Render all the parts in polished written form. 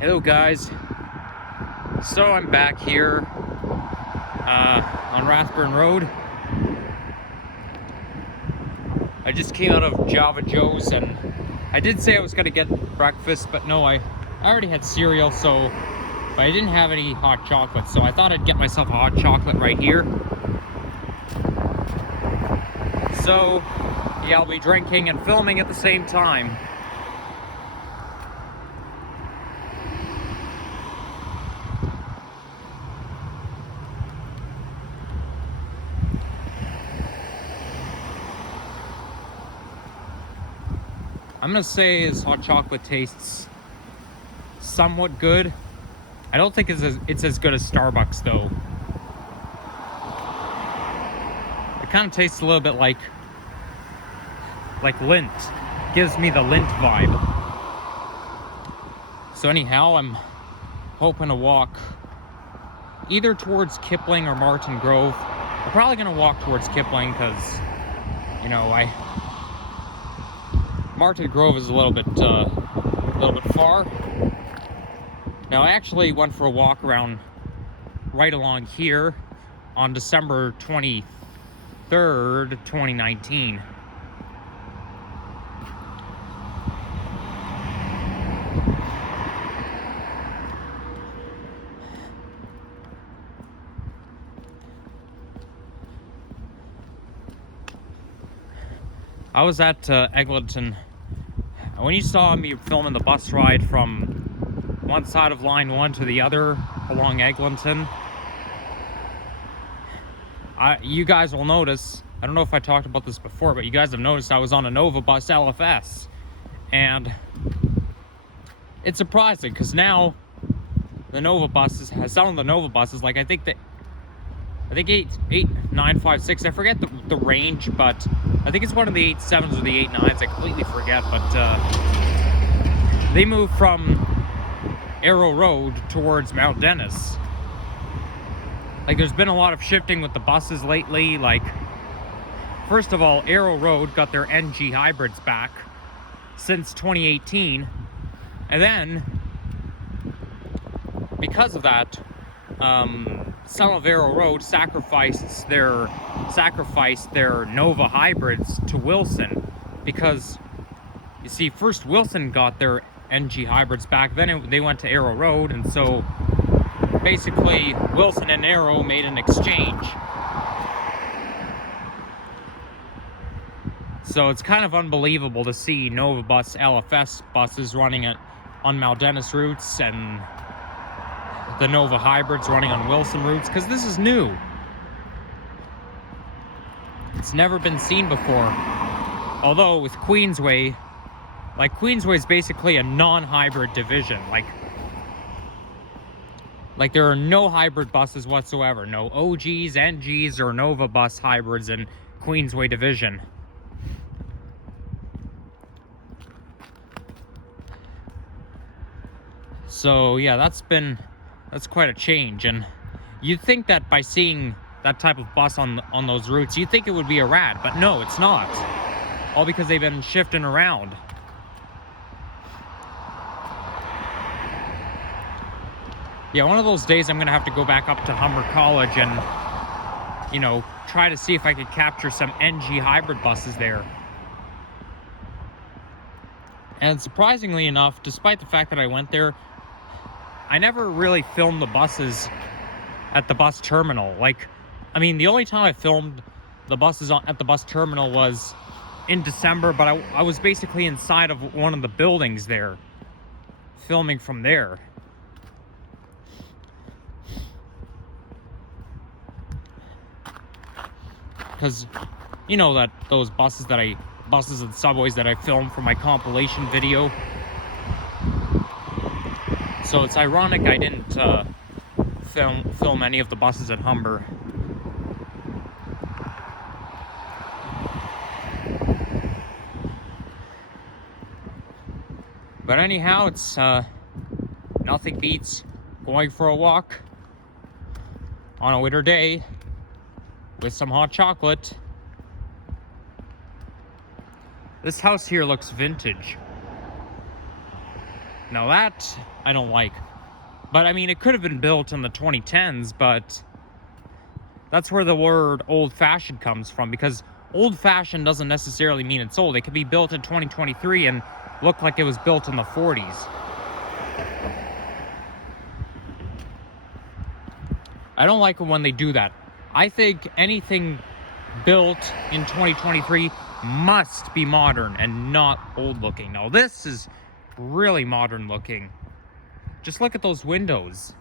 Hello guys, so I'm back here on Rathburn Road. I just came out of Java Joe's and I did say I was going to get breakfast, but no, I already had cereal, but I didn't have any hot chocolate, so I thought I'd get myself a hot chocolate right here. So yeah, I'll be drinking and filming at the same time. I'm gonna say his hot chocolate tastes somewhat good. I don't think it's as good as Starbucks though. It kind of tastes a little bit like Lindt. Gives me the Lindt vibe. So anyhow, I'm hoping to walk either towards Kipling or Martin Grove. I'm probably gonna walk towards Kipling because, you know, Martin Grove is a little bit far. Now, I actually went for a walk around right along here on December 23rd, 2019. I was at Islington. When you saw me filming the bus ride from one side of line 1 to the other along Islington, you guys will notice, I don't know if I talked about this before, but you guys have noticed I was on a Nova bus LFS. And it's surprising because now the Nova buses, some of the Nova buses, like I think 8956, I forget the range, but I think it's one of the 87s or the 89s, I completely forget, but they move from Arrow Road towards Mount Dennis. Like, there's been a lot of shifting with the buses lately. Like, first of all, Arrow Road got their NG hybrids back since 2018, and then because of that, some of Arrow Road sacrificed their Nova hybrids to Wilson, because you see, first Wilson got their NG hybrids back, then they went to Arrow Road, and so basically Wilson and Arrow made an exchange. So it's kind of unbelievable to see Nova Bus LFS buses running on Mount Dennis routes and the Nova hybrids running on Wilson routes, because this is new. It's never been seen before. Although with Queensway, like, Queensway is basically a non-hybrid division. Like there are no hybrid buses whatsoever. No OGs, NGs, or Nova bus hybrids in Queensway division. So yeah, that's quite a change, and you'd think that by seeing that type of bus on those routes, you'd think it would be a rad, but no, it's not. All because they've been shifting around. Yeah, one of those days I'm gonna have to go back up to Humber College and, you know, try to see if I could capture some NG hybrid buses there. And surprisingly enough, despite the fact that I went there, I never really filmed the buses at the bus terminal. Like, I mean, the only time I filmed the buses at the bus terminal was in December, but I was basically inside of one of the buildings there, filming from there. Because, you know, that those buses and subways that I filmed for my compilation video. So it's ironic I didn't film any of the buses at Humber. But anyhow, it's nothing beats going for a walk on a winter day with some hot chocolate. This house here looks vintage. Now that I don't like. But I mean, it could have been built in the 2010s, but that's where the word old-fashioned comes from, because old-fashioned doesn't necessarily mean it's old. It could be built in 2023 and look like it was built in the 40s. I don't like it when they do that. I think anything built in 2023 must be modern and not old looking. Now this is really modern looking. Just look at those windows.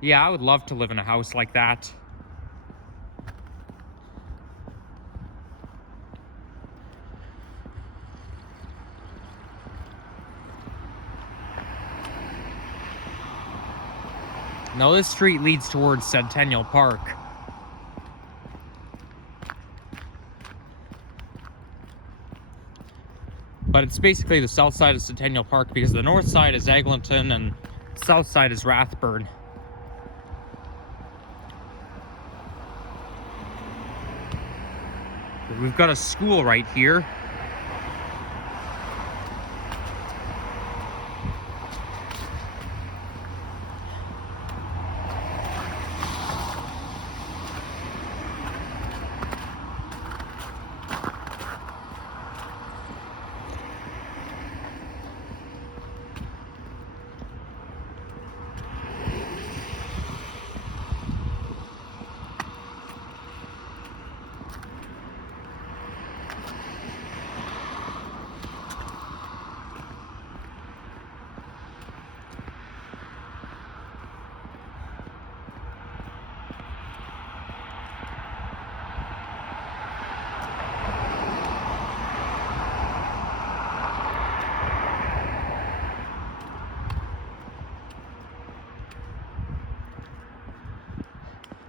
Yeah, I would love to live in a house like that. Now this street leads towards Centennial Park. But it's basically the south side of Centennial Park, because the north side is Islington and south side is Rathburn. We've got a school right here.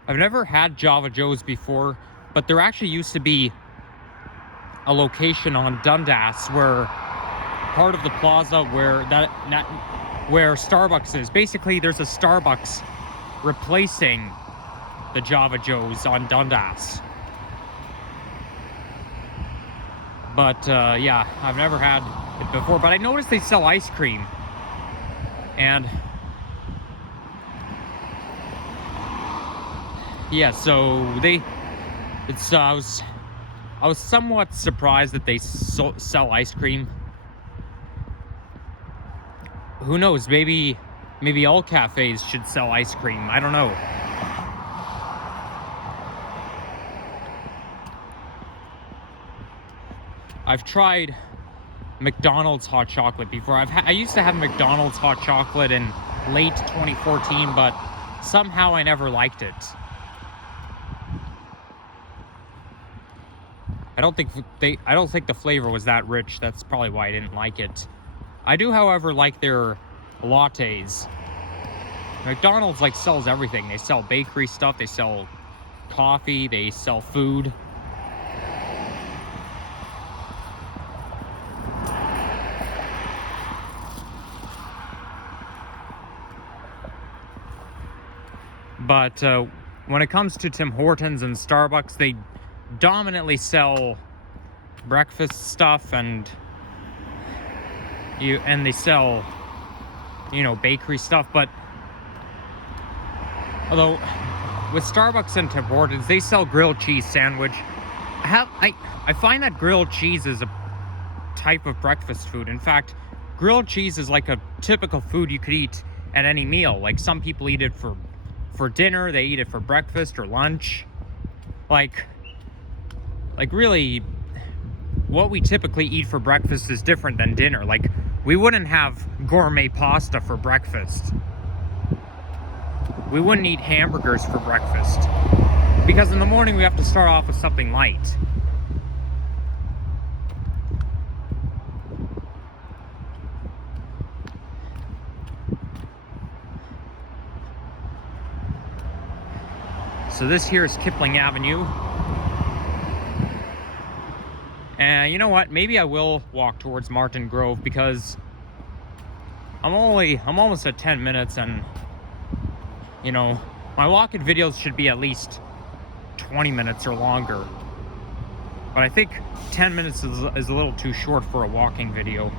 I've never had Java Joe's before, but there actually used to be a location on Dundas where part of the plaza where where Starbucks is. Basically, there's a Starbucks replacing the Java Joe's on Dundas. But yeah, I've never had it before, but I noticed they sell ice cream. And yeah, so I was somewhat surprised that they sell ice cream. Who knows? Maybe all cafes should sell ice cream. I don't know. I've tried McDonald's hot chocolate before. I used to have McDonald's hot chocolate in late 2014, but somehow I never liked it. I don't think the flavor was that rich. That's probably why I didn't like it. I do, however, like their lattes. McDonald's sells everything. They sell bakery stuff, they sell coffee, they sell food. But when it comes to Tim Hortons and Starbucks, they dominantly sell breakfast stuff, and they sell, bakery stuff. But although with Starbucks and Tim Hortons, they sell grilled cheese sandwich. I find that grilled cheese is a type of breakfast food. In fact, grilled cheese is like a typical food you could eat at any meal. Like, some people eat it for dinner, they eat it for breakfast or lunch. Like really, what we typically eat for breakfast is different than dinner. Like, we wouldn't have gourmet pasta for breakfast. We wouldn't eat hamburgers for breakfast, because in the morning we have to start off with something light. So this here is Kipling Avenue. And you know what? Maybe I will walk towards Martin Grove, because I'm almost at 10 minutes, and my walking videos should be at least 20 minutes or longer. But I think 10 minutes is a little too short for a walking video.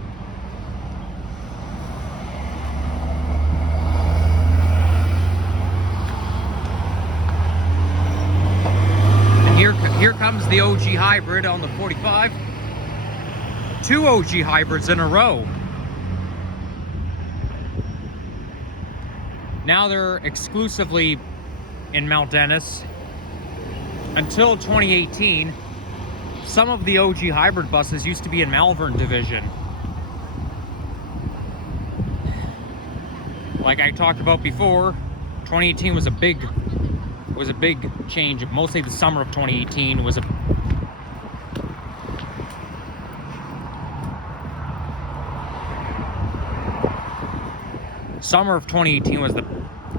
There's the OG hybrid on the 45. 2 OG hybrids in a row. Now they're exclusively in Mount Dennis. Until 2018, some of the OG hybrid buses used to be in Malvern Division. Like I talked about before, 2018 was a big change. Mostly the summer of 2018 was a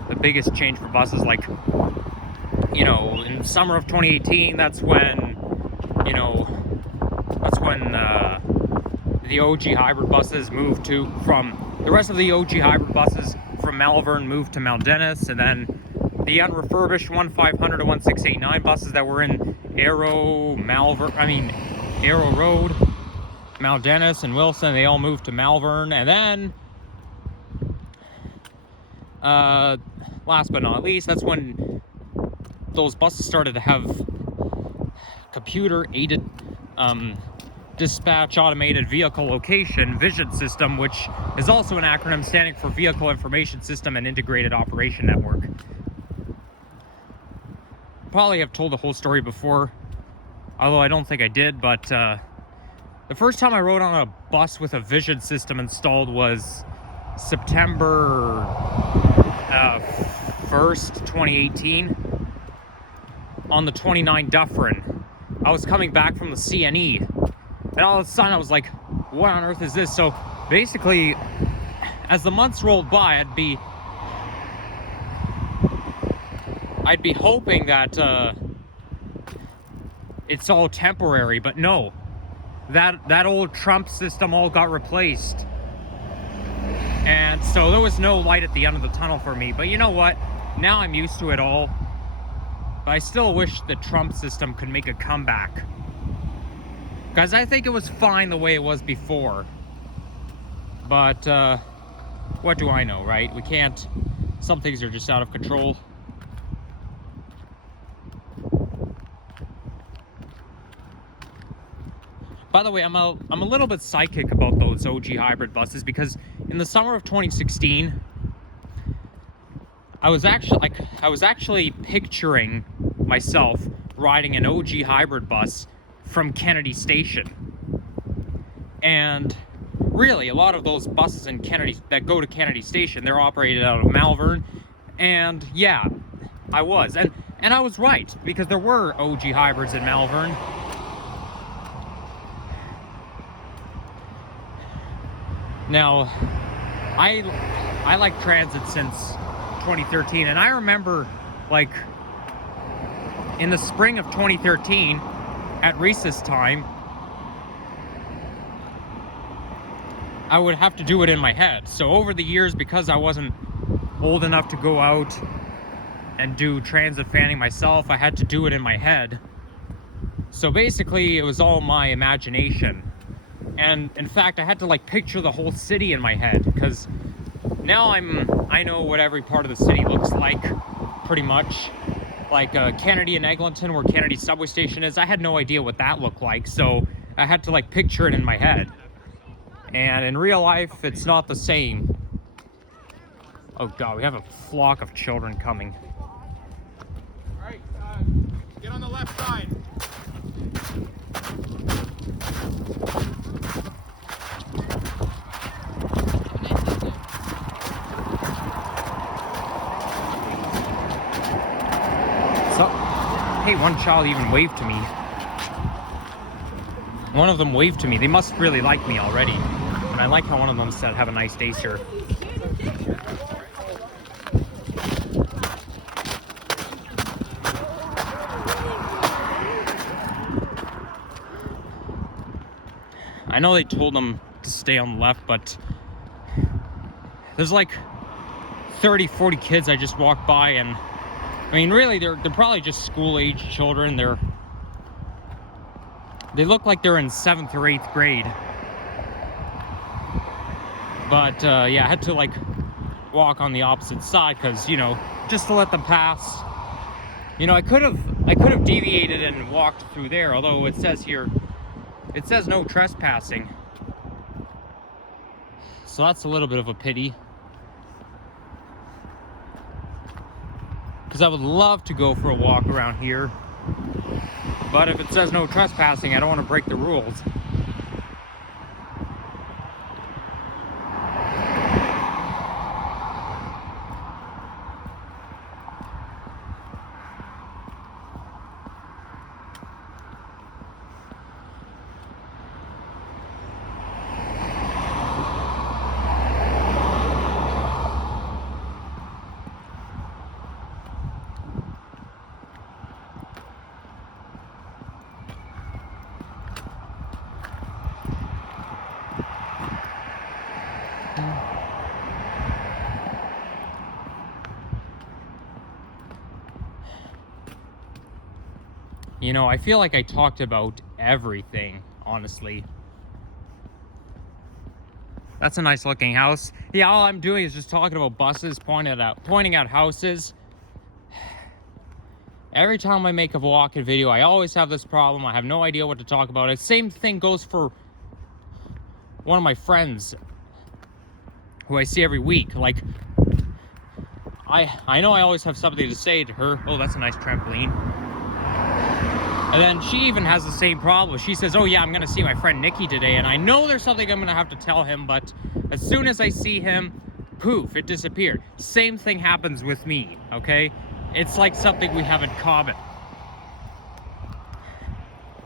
the biggest change for buses. Like, you know, in the summer of 2018, that's when the OG hybrid buses moved from the rest of the OG hybrid buses from Malvern moved to Mount Dennis, and then the unrefurbished 1500 to 1689 buses that were in Arrow Road, Mount Dennis, and Wilson, they all moved to Malvern. And then last but not least, that's when those buses started to have computer-aided dispatch automated vehicle location vision system, which is also an acronym standing for Vehicle Information System and Integrated Operation Network. Probably have told the whole story before, although I don't think I did, but the first time I rode on a bus with a vision system installed was September 1st, 2018, on the 29 Dufferin. I was coming back from the CNE, and all of a sudden I was like, what on earth is this? So basically, as the months rolled by, I'd be hoping that it's all temporary, but no. That old Trump system all got replaced. And so there was no light at the end of the tunnel for me. But you know what? Now I'm used to it all. But I still wish the Trump system could make a comeback. Because I think it was fine the way it was before. But what do I know, right? We can't... Some things are just out of control. By the way, I'm a little bit psychic about those OG hybrid buses, because in the summer of 2016, I was actually picturing myself riding an OG hybrid bus from Kennedy Station. And really, a lot of those buses that go to Kennedy Station, they're operated out of Malvern. And yeah, I was. And I was right, because there were OG hybrids in Malvern. Now, I like transit since 2013, and I remember, like, in the spring of 2013, at recess time, I would have to do it in my head. So over the years, because I wasn't old enough to go out and do transit fanning myself, I had to do it in my head. So basically, it was all my imagination. And in fact, I had to like picture the whole city in my head, because now I know what every part of the city looks like, pretty much. Like Kennedy and Islington, where Kennedy subway station is, I had no idea what that looked like, so I had to like picture it in my head. And in real life, it's not the same. Oh god, we have a flock of children coming. Alright, get on the left side. Hey, one child even waved to me. One of them waved to me. They must really like me already. And I like how one of them said, "Have a nice day, sir." I know they told them to stay on the left, but there's like 30, 40 kids I just walked by, and I mean, really, they're probably just school-age children. They look like they're in 7th or 8th grade. But yeah, I had to like walk on the opposite side because, you know, just to let them pass. You know, I could have I could have deviated and walked through there, although it says here, it says no trespassing. So that's a little bit of a pity. Because I would love to go for a walk around here. But if it says no trespassing, I don't want to break the rules. You know, I feel like I talked about everything, honestly. That's a nice looking house. Yeah, all I'm doing is just talking about buses, pointing out houses. Every time I make a walk-in video, I always have this problem. I have no idea what to talk about. The same thing goes for one of my friends who I see every week. Like, I know I always have something to say to her. Oh, that's a nice trampoline. And then she even has the same problem. She says, oh yeah, I'm gonna see my friend Nikki today, and I know there's something I'm gonna have to tell him, but as soon as I see him, poof, it disappeared. Same thing happens with me, okay? It's like something we have in common.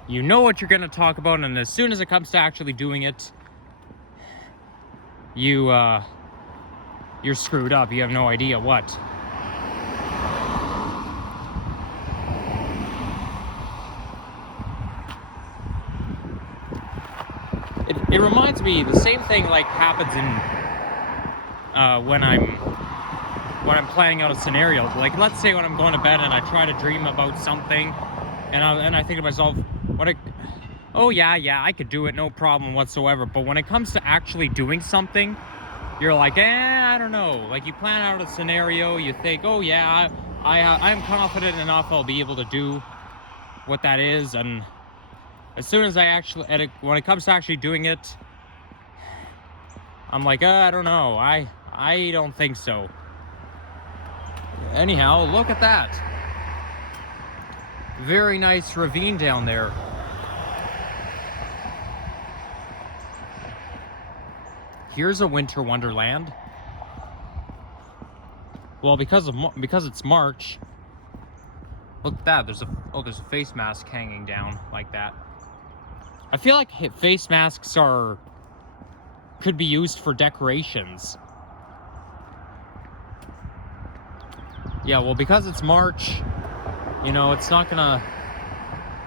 You know what you're gonna talk about, and as soon as it comes to actually doing it, you're screwed up. You have no idea what. It reminds me, the same thing like happens in when I'm planning out a scenario. Like, let's say when I'm going to bed and I try to dream about something, and I think to myself, oh yeah, I could do it, no problem whatsoever. But when it comes to actually doing something, you're like, I don't know. Like, you plan out a scenario, you think, oh yeah, I'm confident enough I'll be able to do what that is, and as soon as when it comes to actually doing it, I'm like, I don't know. I don't think so. Anyhow, look at that. Very nice ravine down there. Here's a winter wonderland. Well, because it's March. Look at that. There's a face mask hanging down like that. I feel like face masks could be used for decorations. Yeah, well, because it's March, you know, it's not gonna...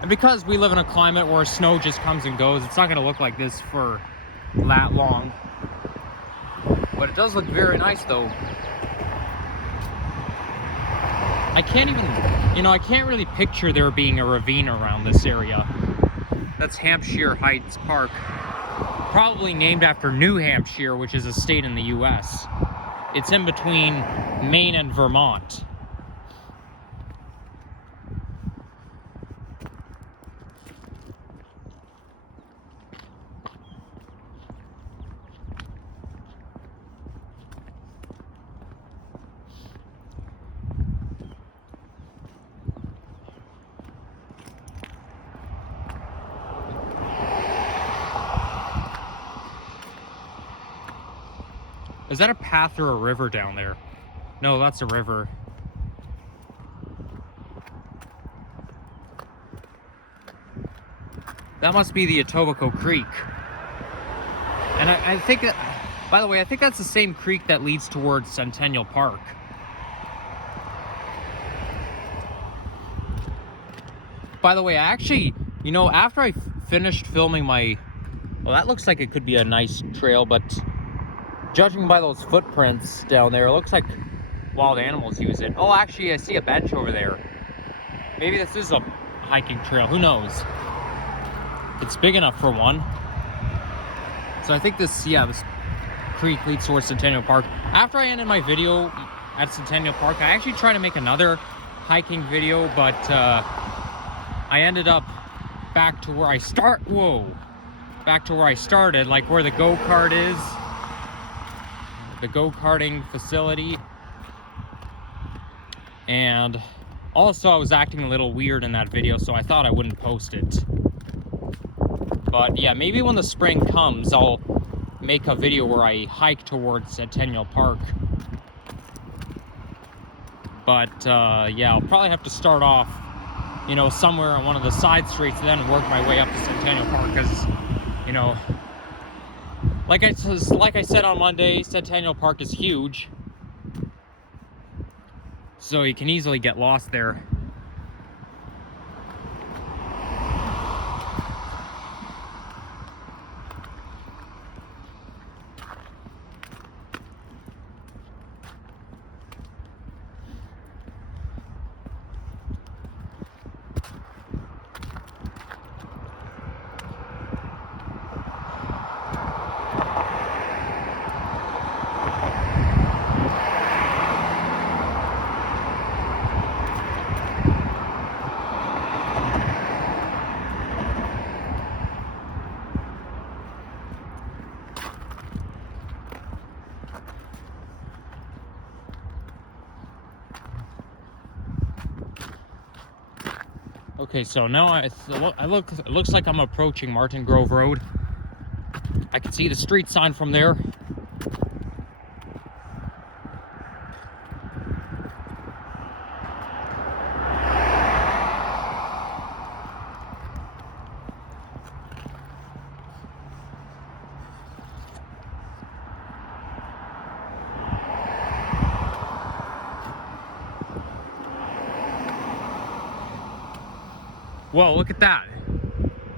And because we live in a climate where snow just comes and goes, it's not gonna look like this for that long. But it does look very nice, though. I can't really picture there being a ravine around this area. That's Hampshire Heights Park. Probably named after New Hampshire, which is a state in the US. It's in between Maine and Vermont. Is that a path or a river down there? No, that's a river. That must be the Etobicoke Creek. And I think that, by the way, I think that's the same creek that leads towards Centennial Park. By the way, I actually, you know, after I finished filming well, that looks like it could be a nice trail, but judging by those footprints down there, it looks like wild animals use it. Oh, actually, I see a bench over there. Maybe this is a hiking trail. Who knows? It's big enough for one. So I think this creek leads towards Centennial Park. After I ended my video at Centennial Park, I actually tried to make another hiking video, but I ended up back to where I back to where I started, like where the go-kart is, the go-karting facility. And also I was acting a little weird in that video, so I thought I wouldn't post it. But yeah, maybe when the spring comes, I'll make a video where I hike towards Centennial Park. But yeah, I'll probably have to start off, you know, somewhere on one of the side streets and then work my way up to Centennial Park, because, you know, like I said on Monday, Centennial Park is huge, so you can easily get lost there. Okay, so now it looks like I'm approaching Martin Grove Road. I can see the street sign from there. Whoa, look at that.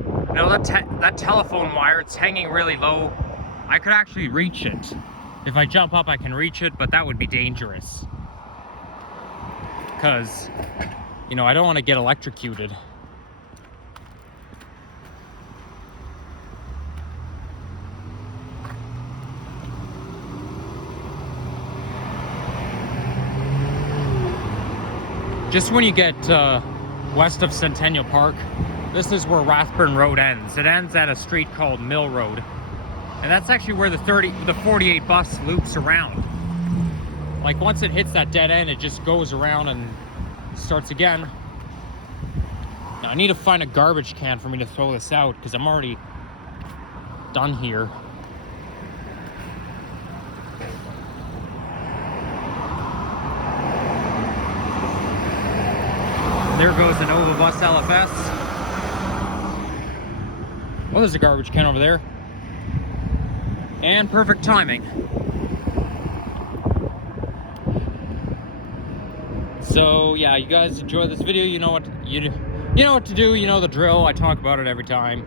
You know, that telephone wire, it's hanging really low. I could actually reach it. If I jump up, I can reach it, but that would be dangerous. Because, you know, I don't want to get electrocuted. Just when you get west of Centennial Park, this is where Rathburn Road ends. It ends at a street called Mill Road. And that's actually where the 48 bus loops around. Like once it hits that dead end, it just goes around and starts again. Now I need to find a garbage can for me to throw this out, because I'm already done here. There goes the Nova Bus LFS. Well, there's a garbage can over there. And perfect timing. So yeah, you guys enjoy this video. You know what you know what to do. You know the drill. I talk about it every time.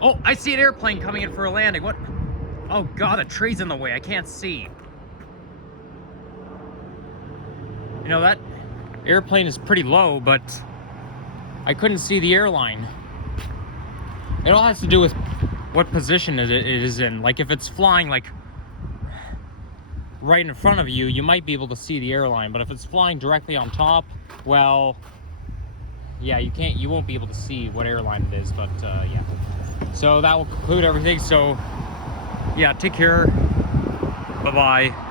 Oh, I see an airplane coming in for a landing. What? Oh God, a tree's in the way. I can't see. You know that airplane is pretty low, but I couldn't see the airline. It all has to do with what position it is in. Like if it's flying like right in front of you, you might be able to see the airline, but if it's flying directly on top, well, yeah, you won't be able to see what airline it is. But yeah, so that will conclude everything. So yeah, take care, bye bye.